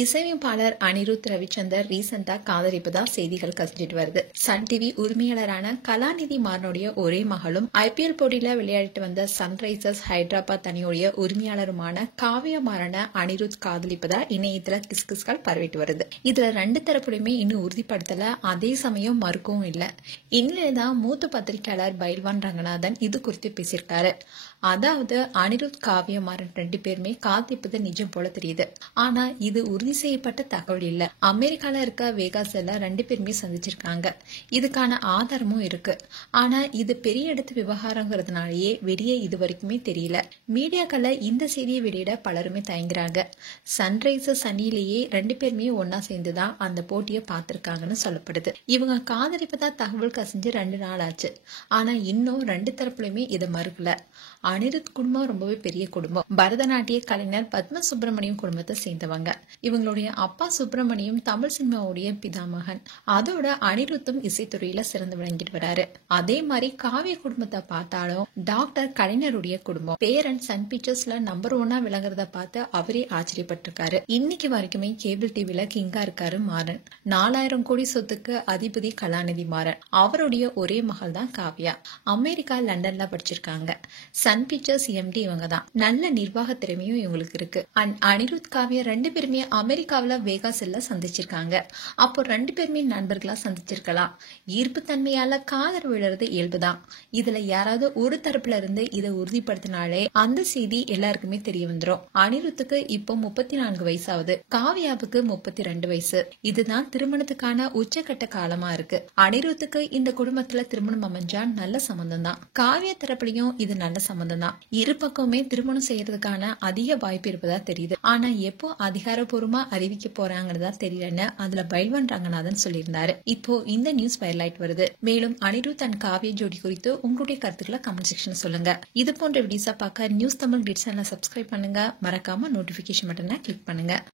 இசையமைப்பாளர் அனிருத் ரவிச்சந்தர் ரீசெண்டா காதலிப்பதா செய்திகள் கசிஞ்சிட்டு வருது. சன் டிவி உரிமையாளரான கலாநிதி மாறனுடைய ஒரே மகளும் ஐபிஎல் போட்டியில விளையாடிட்டு வந்த சன்ரைசர்ஸ் ஹைதராபாத் அணியுடைய உரிமையாளருமான காவ்யா மாறனை அனிருத் காதலிப்பதா இணையத்துல கிஸ்கிஸ்கள் பரவிட்டு வருது. இதுல ரெண்டு தரப்புலையுமே இன்னும் உறுதிப்படுத்தல, அதே சமயம் மறுக்கவும் இல்ல. இந்நிலைதான் மூத்த பத்திரிகையாளர் பைல்வான் ரங்கநாதன் இது குறித்து பேசியிருக்காரு. அதாவது அனிருத் காவ்யா மாறன் ரெண்டு பேருமே காதலிப்பது நிஜம் போல தெரியுது. ஆனா இது உறுதி செய்யப்பட்ட தகவல் இல்ல. அமெரிக்கால இருக்க வேகாஸ்ல ரெண்டு பேருமே சந்திச்சிருக்காங்க. இதுக்கான ஆதாரமும் இருக்கு. ஆனா இது பெரிய இடத்து விவகாரங்கிறதுனாலயே வெளியே இது வரைக்குமே தெரியல. மீடியாக்கள்ல இந்த செய்தியை வெளியிட பலருமே தயங்குறாங்க. சன்ரைசர்ஸ் அணியிலேயே ரெண்டு பேருமே ஒன்னா சேர்ந்துதான் அந்த போட்டியை பார்த்திருக்காங்கன்னு சொல்லப்படுது. இவங்க காதலிப்பதா தகவல் கசிஞ்சு 2 நாள் ஆச்சு. ஆனா இன்னும் ரெண்டு தரப்புலையுமே இதை மறுக்கல. அனிருத் குடும்பம் ரொம்பவே பெரிய குடும்பம். பரதநாட்டிய கலைஞர் பத்ம சுப்பிரமணியம் குடும்பத்தை சேர்ந்தவங்க. இவங்களுடைய அப்பா சுப்பிரமணியம் தமிழ் சினிமாவுடைய பிதாமகன். அதோட அனிருத்தும் இசைத்துறையில சிறந்து விளங்கிட்டு வராரு. அதே மாதிரி காவிய குடும்பத்தை பார்த்தாலும் டாக்டர் கலைஞருடைய குடும்பம். பேரன் சன் பிக்சர்ஸ்ல நம்பர் 1 விளங்குறத பார்த்து அவரே ஆச்சரியப்பட்டிருக்காரு. இன்னைக்கு வரைக்குமே கேபிள் டிவில கிங்கா இருக்காரு மாறன். 4000 கோடி சொத்துக்கு அதிபதி கலாநிதி மாறன். அவருடைய ஒரே மகள் தான் காவ்யா. அமெரிக்கா லண்டன்ல படிச்சிருக்காங்க. சன் பிக்சர்ஸ் எம்டி இவங்க தான். நல்ல நிர்வாக திறமையும் இவங்களுக்கு இருக்கு. அனிருத் காவ்யா ரெண்டு பேருமே அமெரிக்காவில வேகாஸ்ல சந்திச்சிருக்காங்க. அப்போ ரெண்டு பேருமே நண்பர்களா சந்திச்சிருக்கலாம். ஈர்ப்பு தன்மையால காதல் விழுறது இயல்புதான். இதுல யாராவது ஒரு தரப்புல இருந்து இதை உறுதிப்படுத்தினாலே அந்த செய்தி எல்லாருக்குமே தெரிய வந்துடும். அனிருத்துக்கு இப்போ 34 வயசாவது, காவ்யாவுக்கு 32 வயசு. இதுதான் திருமணத்துக்கான உச்சகட்ட காலமா இருக்கு. அனிருத்துக்கு இந்த குடும்பத்துல திருமணம் அமைஞ்சா நல்ல சம்பந்தம் தான். காவ்யா தரப்புலையும் இது நல்ல சம்பந்தம் தான். இரு பக்கமே திருமணம் செய்யறதுக்கான அதிக வாய்ப்பு இருப்பதா தெரியுது. ஆனா எப்போ அதிகாரப்பூர்வமா அறிவிக்க போறாங்கிறதா தெரியலன்னு அதுல பைல்வான் ரங்கநாதன் சொல்லியிருந்தாரு. இப்போ இந்த நியூஸ் வைரலாயிட்டு வருது. மேலும் அனிருத் அண்ட் காவ்யா ஜோடி குறித்து உங்களுடைய கருத்துக்களை கமெண்ட் செக்ஷன்ல சொல்லுங்க. இது போன்ற வீடியோஸா பார்க்க நியூஸ் தமிழ் கிளிட்ஸ் சேனலை சப்ஸ்கிரைப் பண்ணுங்க. மறக்காம நோட்டிபிகேஷன் பட்டனை கிளிக் பண்ணுங்க.